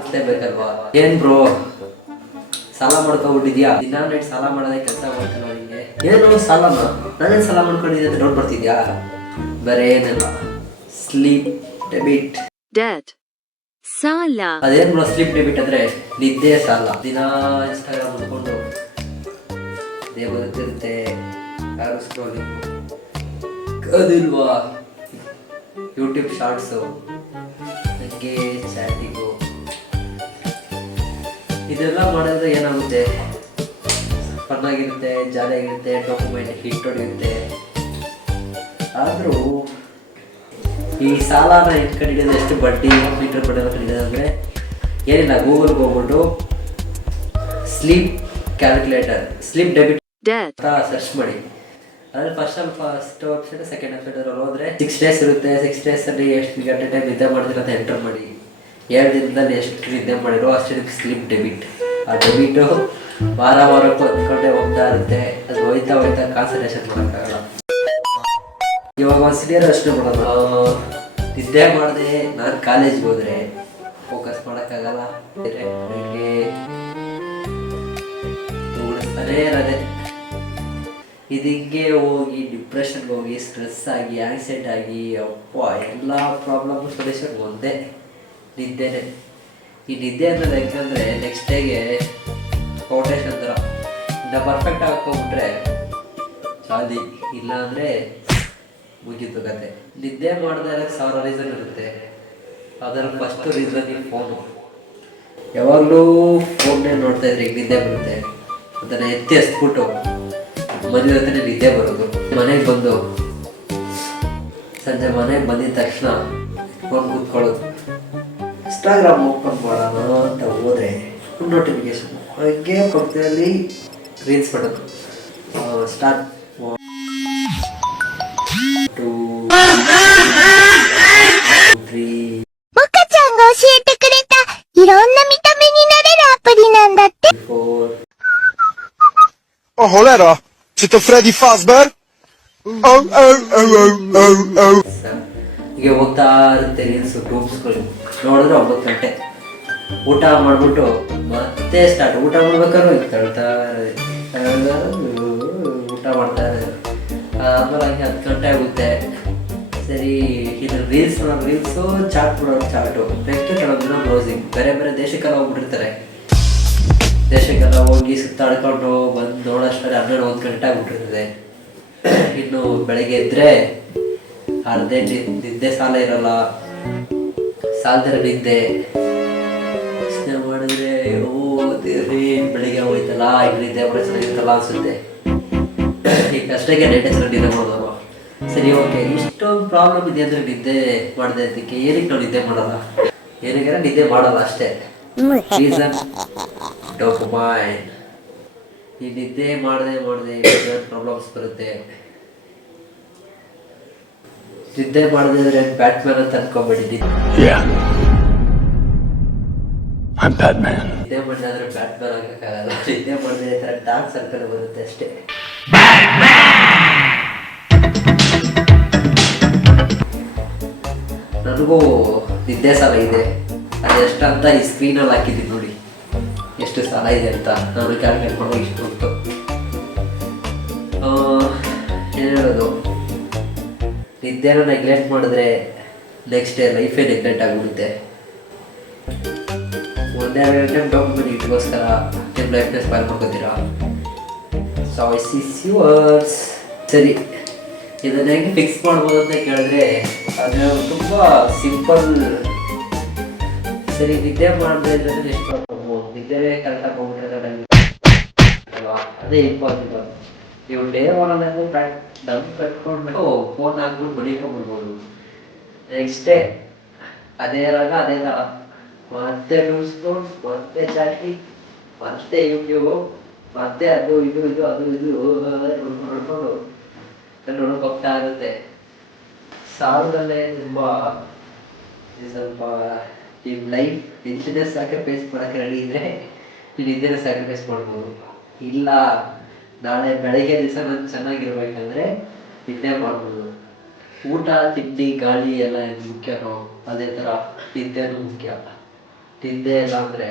ತೀರಿಸ್ಲೇಬೇಕಲ್ವಾ? ಏನ್ ಬ್ರೋ ಸಾಲ ಮಾಡ್ಕೊಂಡ್ಬಿಟ್ಟಿದ್ಯಾ? ದಿನ ನೈಟ್ ಸಾಲ ಮಾಡೋದೇ ಕೆಲಸ ಮಾಡ್ತಾನ ನಿಂಗೆ. ಏನು ಸಾಲನ? ನಾನೇನು ಸಾಲ ಮಾಡ್ಕೊಂಡಿದ್ದೆ ಅಂತ ಡೌಟ್ ಬರ್ತಿದ್ಯಾ? ಬೇರೆ ಏನಿಲ್ಲ, ಸ್ಲೀಪ್ ಡೆಬಿಟ್. ಸಾಲ. ಅದೇನ್ ಬ್ರೋ ಸ್ಲೀಪ್ ಡೆಬಿಟ್ ಅಂದ್ರೆ? ನಿದ್ದೆ ಸಾಲ. ದಿನ ಇನ್ಸ್ಟಾಗ್ರಾಮ್ ನೋಡ್ಕೊಂಡು ಇದೇ ಬರುತ್ತಿರುತ್ತೆ, ಯಾರು ಸ್ಕ್ರೋಲಿಂಗ್ ಅದಿಲ್ವಾ, ಯೂಟ್ಯೂಬ್ ಶಾರ್ಟ್ಸು, ಹಂಗೆ ಚಾಟಿಂಗು, ಇದೆಲ್ಲ ಮಾಡಿದ್ರೆ ಏನಾಗುತ್ತೆ? ಫನ್ನಾಗಿರುತ್ತೆ, ಜಾಲಿಯಾಗಿರುತ್ತೆ, ಡಾಕ್ಯುಮೆಂಟ್ ಹಿಟ್ ಹೊಡೆಯುತ್ತೆ. ಆದರೂ ಈ ಸಾಲನ ಇಟ್ಕೊಂಡಿರೋದು ಎಷ್ಟು ಬಡ್ಡಿ ಮೀಟರ್ ಬಡ್ಡಿ ಕಂಡಿರೋದು ಅಂದರೆ ಏನಿಲ್ಲ, ಗೂಗಲ್ಗೆ ಹೋಗ್ಬಿಟ್ಟು ಸ್ಲೀಪ್ ಕ್ಯಾಲ್ಕುಲೇಟರ್, ಸ್ಲೀಪ್ ಡೆಬಿಟ್ ಅಂತ ಸರ್ಚ್ ಮಾಡಿ. ಅದ್ರಲ್ಲಿ ಫಸ್ಟ್ ವೆಬ್ಸೈಟ್ ಸೆಕೆಂಡ್ ವೆಬ್ಸೈಟಲ್ಲಿ ಹೋದರೆ 6 days ಇರುತ್ತೆ. 6 daysಲ್ಲಿ ಎಷ್ಟು ಗಂಟೆ ಟೈಮ್ ನಿದ್ದೆ ಮಾಡ್ತೀರ ಅಂತ ಎಂಟರ್ ಮಾಡಿ. 7 ದಿನದಲ್ಲಿ ಎಷ್ಟು ನಿದ್ದೆ ಮಾಡಿರೋ ಅಷ್ಟು ಸ್ಲೀಪ್ ಡೆಬಿಟ್. ಆ ಡೆಬಿಟು ವಾರಕ್ಕೂ ಅಂದ್ಕೊಂಡೆ ಹೋಗ್ತಾ ಇರುತ್ತೆ. ಅದು ಹೋಯ್ತಾ ಕಾನ್ಸಂಟ್ರೇಷನ್ ಮಾಡೋಕ್ಕಾಗಲ್ಲ. ಇವಾಗ ಒಂದು ಸೀನಿಯರ್ ಅಷ್ಟೇ ಮಾಡೋದು, ನಿದ್ದೆ ಮಾಡಿದೆ ನಾನು ಕಾಲೇಜ್ಗೆ ಹೋದರೆ ಫೋಕಸ್ ಮಾಡೋಕ್ಕಾಗಲ್ಲ. ಬೆಳಗ್ಗೆ ತೋರಿಸ್ತಾನೇ ಇರೋದೆ. ಇದಕ್ಕೆ ಹೋಗಿ ಡಿಪ್ರೆಷನ್ಗೆ ಹೋಗಿ ಸ್ಟ್ರೆಸ್ ಆಗಿ ಆ್ಯಕ್ಸಿಡೆಂಟ್ ಆಗಿ ಅಪ್ಪ ಎಲ್ಲ ಪ್ರಾಬ್ಲಮ್ ಸೊಲ್ಯೂಷನ್ ಒಂದೇ, ನಿದ್ದೆನೇ. ಈ ನಿದ್ದೆ ಅನ್ನೋದು ಯಾಕಂದರೆ ನೆಕ್ಸ್ಟ್ ಡೇಗೆ ಫೌಂಡೇಶನ್ ಥರ ಇಂದ ಪರ್ಫೆಕ್ಟ್ ಹಾಕ್ಕೊಂಡ್ಬಿಟ್ರೆ ಚಾಲಿ, ಇಲ್ಲಾಂದರೆ ಮುಗೀತು ಕತೆ. ನಿದ್ದೆ ಮಾಡದೆ 1000 ರೀಸನ್ ಇರುತ್ತೆ. ಅದರಲ್ಲಿ ಫಸ್ಟ್ ರೀಸನ್ ಈ ಫೋನು. ಯಾವಾಗಲೂ ಫೋನ್ನೇ ನೋಡ್ತಾ ಇದ್ರೆ ಈಗ ನಿದ್ದೆ ಬರುತ್ತೆ. ಅದನ್ನು ಎತ್ತಿ ಹಸ್ಬಿಟ್ಟು ಮದುವೆ ಹತ್ರನೇ ನಿದ್ದೆ ಬರೋದು. ಮನೆಗೆ ಬಂದು ಸಂಜೆ ಮನೆಗೆ ಬಂದಿದ ತಕ್ಷಣ ಫೋನ್ ಕೂತ್ಕೊಳ್ಳೋದು, ಇನ್ಸ್ಟಾಗ್ರಾಮ್ ಓಪನ್ ಮಾಡೋಣ ಅಂತ ಹೋದರೆ ನೋಟಿಫಿಕೇಶನ್, ಹಾಗೆ ಪಕ್ಕದಲ್ಲಿ ರೀಲ್ಸ್ ಮಾಡೋದು start. Oh cholera, czy to Freddy Fazbear? ಹೀಗೆ ಹೋಗ್ತಾ ಇರುತ್ತೆ ರೀಲ್ಸು, ಗ್ರೂಪ್ಸ್ಗಳು ನೋಡಿದ್ರೆ 9 ಗಂಟೆ. ಊಟ ಮಾಡಿಬಿಟ್ಟು ಮತ್ತೆ ಸ್ಟಾರ್ಟ್. ಊಟ ಮಾಡ್ಬೇಕಾದ್ರೂ ತಳ್ತಾ ಊಟ ಮಾಡ್ತಾ ಇರೋದು. ಆಮೇಲೆ ಹಂಗೆ 10 ಗಂಟೆ ಆಗುತ್ತೆ. ಸರಿ, ಇದು ರೀಲ್ಸು ಚಾಟ್ ಮಾಡೋದು, ಚಾಟು ನೆಕ್ಸ್ಟ್ ಕೆಲವೊಂದು ದಿನ ಬ್ರೌಸಿಂಗ್. ಬೇರೆ ದೇಶಕ್ಕೆಲ್ಲ ಹೋಗ್ಬಿಟ್ಟಿರ್ತಾರೆ. ದೇಶಕ್ಕೆಲ್ಲ ಹೋಗಿ ಸುತ್ತಾಡ್ಕೊಂಡು ಬಂದು ನೋಡೋಷ್ಟರಲ್ಲಿ 12-1 ಗಂಟೆ ಆಗ್ಬಿಟ್ಟಿರ್ತದೆ. ಇನ್ನು ಬೆಳಗ್ಗೆ ಎದ್ದರೆ ಅರ್ಧೆ ನಿದ್ದೆ ಸಾಲ ಇರೋಲ್ಲ, ಸಾಲದರ ನಿದ್ದೆ ಯೋಚನೆ ಮಾಡಿದ್ರೆ ದೇವ್ರಿ ಬೆಳಿಗ್ಗೆ ಹೋಯ್ತಲ್ಲ, ಈಗ ನಿದ್ದೆ ಕೂಡ ಚೆನ್ನಾಗಿರ್ತಲ್ಲ ಅನಿಸುತ್ತೆ. ಈಗ ಅಷ್ಟಕ್ಕೆ ನೈಟೇ ಚೆನ್ನಾಗಿ ನಿದ್ದೆ ಮಾಡೋದಲ್ವ. ಸರಿ, ಓಕೆ, ಇಷ್ಟೊಂದು ಪ್ರಾಬ್ಲಮ್ ಇದೆ ಅಂದರೆ ನಿದ್ದೆ ಮಾಡಿದೆ ಅದಕ್ಕೆ ಏನಕ್ಕೆ ನಾವು ನಿದ್ದೆ ಮಾಡಲ್ಲ? ಏನಕ್ಕೆ ನಿದ್ದೆ ಮಾಡಲ್ಲ ಅಷ್ಟೇ. Reason dopamine. ಈ ನಿದ್ದೆ ಮಾಡದೆ ಪ್ರಾಬ್ಲಮ್ಸ್ ಬರುತ್ತೆ. ನಿದ್ದೆ ಮಾಡದಿದ್ರೆ ಬ್ಯಾಟ್ಮ್ಯಾನ್ ಅಂತ ಅನ್ಕೊಂಬೇಡಿ. ನಿದ್ದೆ ಮಾಡಿದ್ರೆ ಬ್ಯಾಟ್ಮ್ಯಾನ್ ಆಗಕ್ಕಾಗಲ್ಲ. ನಿದ್ದೆ ಮಾಡಿದ್ರೆ ಥರ ಡಾರ್ಕ್ ಸರ್ಕಲ್ ಬರುತ್ತೆ ಅಷ್ಟೇ. ನನಗೂ ನಿದ್ದೆ ಸಾಲ ಇದೆ. ಅದು ಎಷ್ಟಂತ ಈ ಸ್ಕ್ರೀನಲ್ಲಿ ಹಾಕಿದ್ದೀನಿ ನೋಡಿ, ಎಷ್ಟು ಸಾಲ ಇದೆ ಅಂತ. ನಾನು ಕ್ಯಾಲ್ಕುಲೇಟ್ ಮಾಡೋ ಇಷ್ಟು ಉಂಟು. ಏನು ಹೇಳೋದು, ನಿದ್ದೆನ ನೆಗ್ಲೆಕ್ಟ್ ಮಾಡಿದ್ರೆ ನೆಕ್ಸ್ಟ್ ಡೇ ಲೈಫೇ ನೆಗ್ಲೆಕ್ಟ್ ಆಗಿಬಿಡುತ್ತೆ. ಒಂದೆರಡು ಟೈಮ್ ಡಾಕ್ಯುಮೆಂಟ್ ಇಟ್ಗೋಸ್ಕರ ನಿಮ್ಮ ಲೈಫ್ನ ಸ್ಪೈಲ್ ಮಾಡ್ಕೋತೀರಾ. Choice is yours. ಸರಿ, ಇದನ್ನ ಹೆಂಗೆ ಫಿಕ್ಸ್ ಮಾಡ್ಬೋದು ಅಂತ ಕೇಳಿದ್ರೆ ಅದು ತುಂಬ ಸಿಂಪಲ್. ಸರಿ, ನಿದ್ದೆ ಮಾಡಿದ್ರೆ ಎಷ್ಟು ಪ್ರಾಬ್ಲಮ್ಮು? ನಿದ್ದೆ ಕರೆಕ್ಟಾಗಿ ಹೋಗ್ಬಿಟ್ರೆ ಅಲ್ವಾ, ಅದೇ ಇಂಪಾಸಿಬಲ್. ನೀವು ಡೇ ಮಾಡೋದಂದ್ರೆ ಡಮ್ ಕಟ್ಕೊಂಡು ಫೋನ್ ಹಾಕ್ಬಿಟ್ಟು ಬಡಿಕೊಂಡ್ಬಿಡ್ಬೋದು. ನೆಕ್ಸ್ಟ್ ಡೇ ಅದೇ ರಾಗ ಅದೇ ಥರ ಮತ್ತೆ ನ್ಯೂಸ್ಕೊಂಡು ಮತ್ತೆ ಚಾಟಿಂಗ್ ಮತ್ತೆ ಯೂಟ್ಯೂಬು ಮತ್ತೆ ಅದು ಇದು ನೋಡ್ಕೊಂಡು ನೋಡೋಕೆ ಹೋಗ್ತಾ ಇರುತ್ತೆ. ಸಾಲದಲ್ಲೇ ಸ್ವಲ್ಪ ನಿಮ್ಮ ಲೈಫ್ ನಿದ್ದೆ ಸ್ಯಾಕ್ರಿಫೈಸ್ ಮಾಡೋಕ್ಕೆ ರೆಡಿ ಇದ್ದರೆ ನೀವು ನಿದ್ದೆನ ಸ್ಯಾಕ್ರಿಫೈಸ್ ಮಾಡ್ಬೋದು. ಇಲ್ಲ, ನಾಳೆ ಬೆಳಗ್ಗೆ ದಿವಸ ನಾನು ಚೆನ್ನಾಗಿರ್ಬೇಕಂದ್ರೆ ನಿದ್ದೆ ಮಾಡ್ಬೋದು. ಊಟ ತಿಂಡಿ ಗಾಳಿ ಎಲ್ಲ ಮುಖ್ಯನೋ ಅದೇ ಥರ ನಿದ್ದೆನೂ ಮುಖ್ಯ. ತಿಂದೇ ಇಲ್ಲ ಅಂದರೆ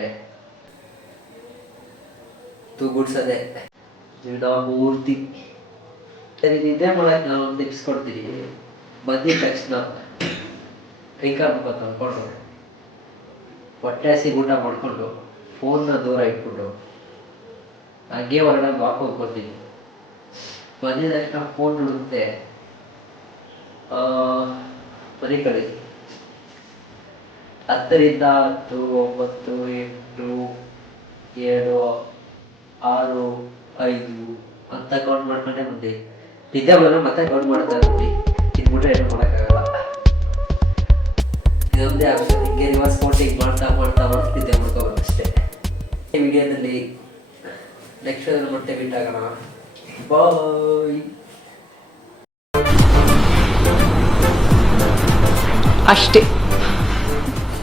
ತೂಗುಡ್ಸೋದೆ ದಿನ ಪೂರ್ತಿ. ಸರಿ, ನಿದ್ದೆ ಮಾಡಕ್ಕೆ ನಾನು ಒಂದು ಟಿಪ್ಸ್ ಕೊಡ್ತೀನಿ. ಬಂದಿದ ತಕ್ಷಣ ಕೈ ಕಾಲು ಮುಖ ತೊಳ್ಕೊಂಡು ಹೊಟ್ಟೆ ಹಸಿಗೆ ಊಟ ಮಾಡಿಕೊಂಡು ಫೋನ್ನ ದೂರ ಇಟ್ಬಿಟ್ಟು ಹಂಗೆ ಹೊರಗಡೆ ವಾಕ್ ಹೋಗ್ಕೊತೀನಿ. ಬಂದಿದ ತಕ್ಷಣ ಫೋನ್ ನೋಡುತ್ತೆ ಮನೆ ಕಡೆ 10 ರಿಂದ 10, 9, 8, 7, 6, 5 ಅಂತ ಕೌಂಟ್ ಮಾಡ್ಕೊಂಡೇ ಬಂದೆ. ನಿದ್ದೆ ಬಂದರೆ ಮತ್ತೆ ಕೌಂಟ್ ಮಾಡ್ತಾ ಇರ್ತೀನಿ. ತಿನ್ಬಿಟ್ರೆ ಏನು ಮಾಡೋಕ್ಕಾಗಲ್ಲ. ಇದೊಂದೇ ಆಪ್ಷನ್. ಹಿಂಗೆ ರಿವರ್ಸ್ ಕೌಂಟಿಂಗ್ ಮಾಡ್ತಾ ಮಾಡ್ತಾ ಮಾಡ್ತಾ ನಿದ್ದೆ ಮಾಡ್ಕೋಬೇಕು ಅಷ್ಟೇ. ಈ ವಿಡಿಯೋದಲ್ಲಿ ನೆಕ್ಸ್ಟ್ ಮತ್ತೆ ಮೀಟ್ ಆಗೋಣ. ಬಾಯ್. ಅಷ್ಟೇ.